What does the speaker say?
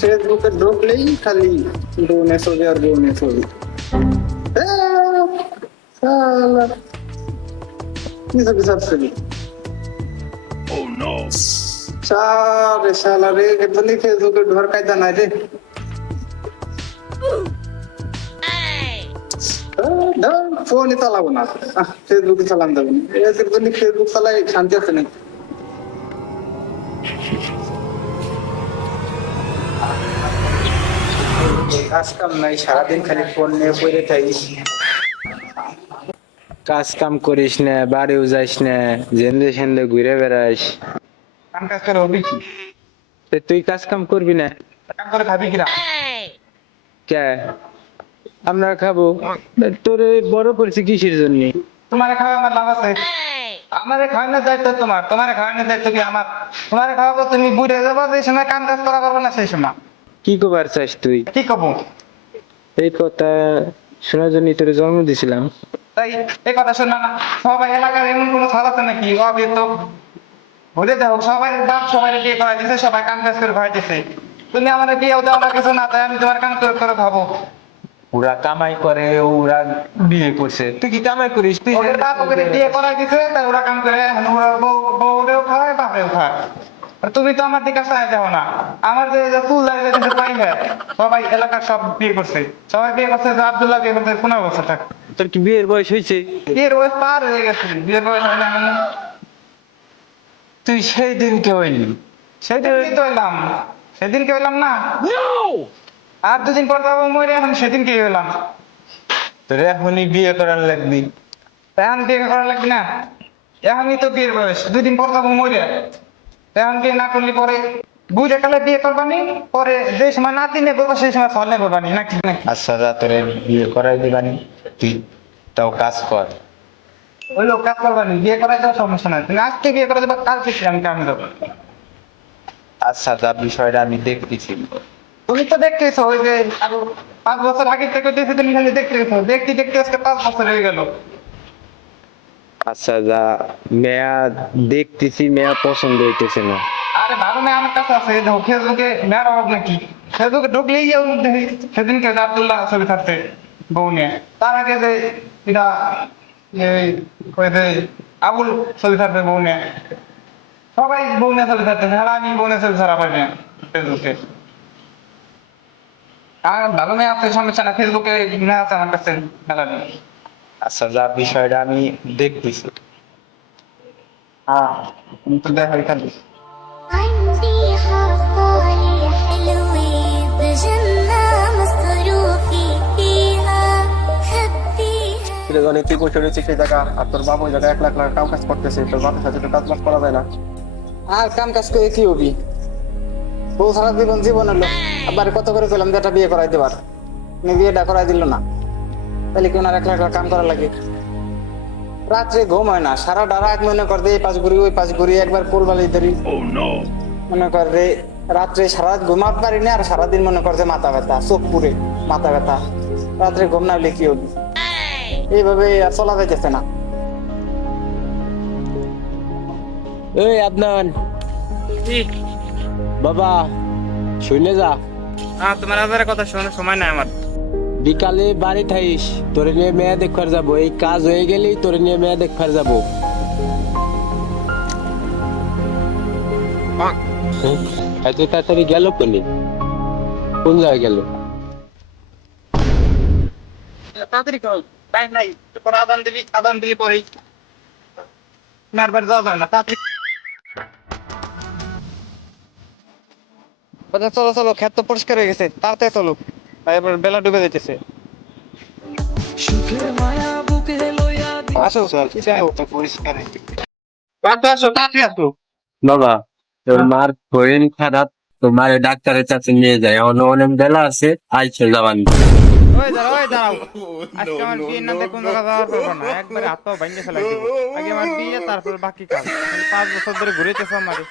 ফেসবুকে ঢুকলেই খালি বউনে ছবি আর বউনে ছবি। শালা কিছু কিছু ছবি সারে শালা রে একদমই ফেসবুকে ঢোকার কায়দা নাই রে। ফোনই চালাবো না, ফেসবুকে চালান যাবো না, একদমই ফেসবুক চালাই শান্তি আছে নাকি? কাজ কাম নাই, সারাদিন খালি ফোন নিয়ে পড়ে থাকিস। কাজ কাম করিস না, বাড়িও যাইস না, জেন্দে সেন্দে ঘুরে বেড়াস। কাম কাজ করে হবি কি? তুই কাজ কাম করবি না? কাম করে খাবি কিনা? কে আমরা খাবো? তোর বড় করেছে কিসের জন্য? তোমারে খাওয়া আমার লাভ আছে? আমারে খাওয়ানোর দায়িত্ব তোমার, তোমারে খাওয়ানোর দায়িত্ব কি আমার? তোমারে খাওয়াবো, তুমি বুড়ে যাবো, যে সময় কাম কাজ করা পারবে না সেই সময়। কি কবার চাস তুই? কি কব? এই কথা শোনার জন্য তোর জন্ম দিছিলাম। তাই এই কথা শোনা না? সবাই এলাকার এমন কোনো ছাড় আছে নাকি অবি তো বলে দাও, সবাই বাপ সবাই বিয়ে করাই দিছে, সবাই কাম কাজ করে খাওয়াইতেছে। তুমি আমার বিয়েও দাও না, কিছু না, তাই আমি তোমার কাম করে করে খাবো। ওরা কামাই করে, ওরা বিয়ে করছে, তুই কি কামাই করিস? তুই ওদের বাপ ওকে বিয়ে করাই দিছে, তাই ওরা কাম করে, এখন ওরা বউরেও খায় বাপেও খায়। আর তুমি তো আমার দিকে চাই দেও না। আমার যে ফুল দাঁড়িয়ে দিতে পাই না, সবাই এলাকার সব বিয়ে করছে, সবাই বিয়ে করছে, যে আব্দুল্লাহ বিয়ে করছে 15 বছর থাক। তোর কি বিয়ের বয়স হয়েছে? বিয়ের বয়স পার হয়ে গেছে, বিয়ের বয়স হয় না মানে? তুই সেই দিন কে হইলি? সেদিনই তো এলাম, সেদিনকে এলাম না। আর দুদিন পর যাবো মরে, এখন সেদিনকে এলাম। তোর এখনই বিয়ে করার লাগবি। এখন বিয়ে করা লাগবে না? এখনই তো বিয়ের বয়স, 2 দিন পর যাবো মরে। এখন বিয়ে না করলে পরে বুঝে কালে বিয়ে করবানি, পরে যে সময় নাতি নেই করবো সেই সময় ফল নেই করবানি, নাকি নাকি? আচ্ছা যা, তোর বিয়ে করাই দিবানি, তুই তাও কাজ কর। ওই লোক কাজ করবানি, বিয়ে করাই দেওয়ার সমস্যা নাই, তুমি আজকে বিয়ে করে দেবো, কাল থেকে আমি কামে দেবো। আচ্ছা যা, বিষয়টা আমি দেখতেছি। তুমি তো দেখতেছো, ওই যে আরো 5 বছর আগে থেকে দেখে তুমি খালি দেখতেছো, দেখতে দেখতে আজকে 5 বছর হয়ে গেল। আচ্ছা যা, মেয়া দেখতেছি, মেয়া পছন্দ হইতেছে না। আরে ভালো মেয়ে আমার কাছে আছে, দেখো ফেসবুকে মেয়ের অভাব নাকি? ফেসবুকে ঢুকলেই দেখি সেদিনকে যে আব্দুল্লাহ ছবি থাকতে বউ নিয়ে, তার আগে যে এটা ওই যে আবুল ছবি থাকতে বউ নিয়ে, সবাই বউ নিয়ে ছবি থাকতেছে, আর আমি বউ নিয়ে ছবি ছাড়া পাই না ফেসবুকে। আর ভালো মেয়ে আছে, সমস্যা না, ফেসবুকে মেয়ে আছে আমার কাছে মেলা নেই। আচ্ছা যা, বিষয়টা আমি দেখতেছি। হ্যাঁ, তুমি তো দেখাই খালি। عندي حصالي حلوة بجنة مصروفي فيها خبيها জনি তুই বসে রয়েছিস সেই জায়গা, আর তোর বাবা ওই জায়গায় 1 লাখ কাম কাজ করতেছে, তোর বাবার সাথে তো কাজ বাজ করা যায় না। আর কাম কাজ করে কি হবি? বউ সারা জীবন জীবন হলো, আবার কত করে পেলাম যে একটা বিয়ে করাই দেবার, তুমি বিয়েটা করাই দিল না, তাহলে কি ওনার 1 লাখ কাম করা লাগে? রাত্রে ঘুম হয় না, সারাটা রাত মনে কর যে এই পাশ ঘুরি ওই পাশ ঘুরি, একবার কোলবালি ধরি, মনে কর রে রাত্রে সারা রাত ঘুমাতে পারি না, আর সারাদিন মনে কর যে মাথা ব্যথা, চোখ পুড়ে, মাথা ব্যথা, রাত্রে ঘুম না হলে কি হবি? এইভাবে আর চলা যাইতেছে না। এই আদনান, বাবা শুনে যা, তোমার আবার কথা শোনার সময় নাই আমার। বিকালে বাড়ি থাইস, তোরে নিয়ে মেয়া দেখবার যাবো, এই কাজ হয়ে গেলেই তোরে নিয়ে মেয়া দেখবার যাবো। এত তাড়াতাড়ি গেল কোনি? কোন জায়গায় গেল? তাড়াতাড়ি কর, টাইম নাই, তোর আদান দিবি পরেই মারবার যাওয়া যায় না, তাড়াতাড়ি। চলো চলো, ক্ষেত তো পরিষ্কার হয়ে গেছে, তাড়াতাড়ি চলো, এবার বেলা ডুবে যাইতেছে। আসো পরিষ্কার, আসো তাড়াতাড়ি আসো। বাবা তোর মার শরীর খারাপ, তোমার ডাক্তারের কাছে নিয়ে যায়, অনেক বেলা আছে, আইসে যাবান। ওই দাঁড়াও, আজকে আমার বিয়ের নামে কোন জায়গা যাওয়ার পারবো না, একবারে হাত পা ভাঙিয়ে ফেলাই দেবো। আগে আমার বিয়ে, তারপর বাকি কাজ। 5 বছর ধরে ঘুরেতেছো আমারে।